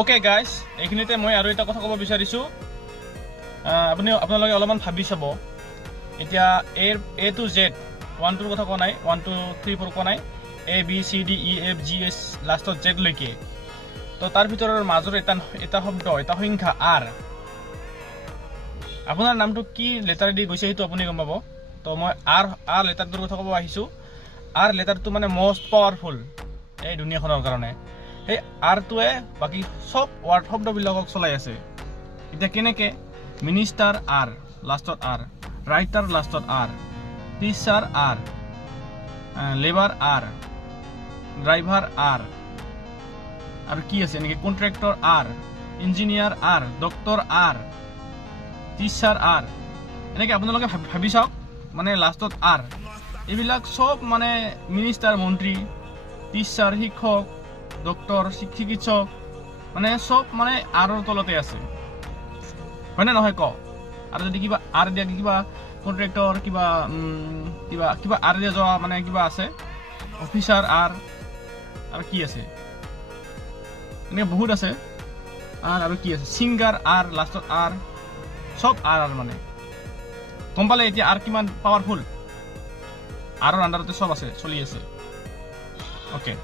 Okay guys, এইখিনিতে মই আৰু এটা কথা ক'ব বিচাৰিছোঁ। আপোনালোকে অলপমান ভাবি চাব। এতিয়া A to Z 1 2 কথা কোৱা নাই, 1 2 3 4 কোৱা নাই, ABCDEFGH লাষ্টত Z লৈকে। তো তাৰ ভিতৰৰ মাজৰ এটা শব্দ, এটা সংখ্যা R। আপোনাৰ নামটো কি লেটাৰেদি গৈছে সেইটো আপুনি গম পাব। তো মই R লেটাৰটোৰ কথা ক'ব আহিছোঁ। R লেটাৰটো মানে মষ্ট পাৱাৰফুল এই দুনিয়াখনৰ কাৰণে। সেই আৰটোৱে বাকী সব ৱাৰ্ড শব্দবিলাকক চলাই আছে। এতিয়া কেনেকৈ? মিনিষ্টাৰ R, লাষ্টত R, ৰাইটাৰ লাষ্টত R, teacher R, labour R, driver R, আৰু কি আছে এনেকৈ contractor R, engineer R, doctor R, teacher R। এনেকৈ আপোনালোকে ভাবি চাওক, মানে লাষ্টত R। এইবিলাক চব মানে মিনিষ্টাৰ মন্ত্ৰী, টিচাৰ শিক্ষক, ডক্টৰ চিকিৎসক, মানে চব মানে আৰৰ তলতে আছে, হয়নে নহয় ক? আৰু যদি কিবা আৰ দিয়া, কিবা কণ্ট্ৰেক্টৰ, কিবা কিবা কিবা আৰ দিয়া যোৱা মানে কিবা আছে, অফিচাৰ আৰ, আৰু কি আছে এনেকৈ বহুত আছে। আৰু কি আছে, ছিংগাৰ আৰ, লাষ্টত আৰ, চব আৰ মানে গম পালে এতিয়া আৰ কিমান পাৱাৰফুল। আৰৰ আণ্ডাৰতে চব আছে, চলি আছে। অ'কে।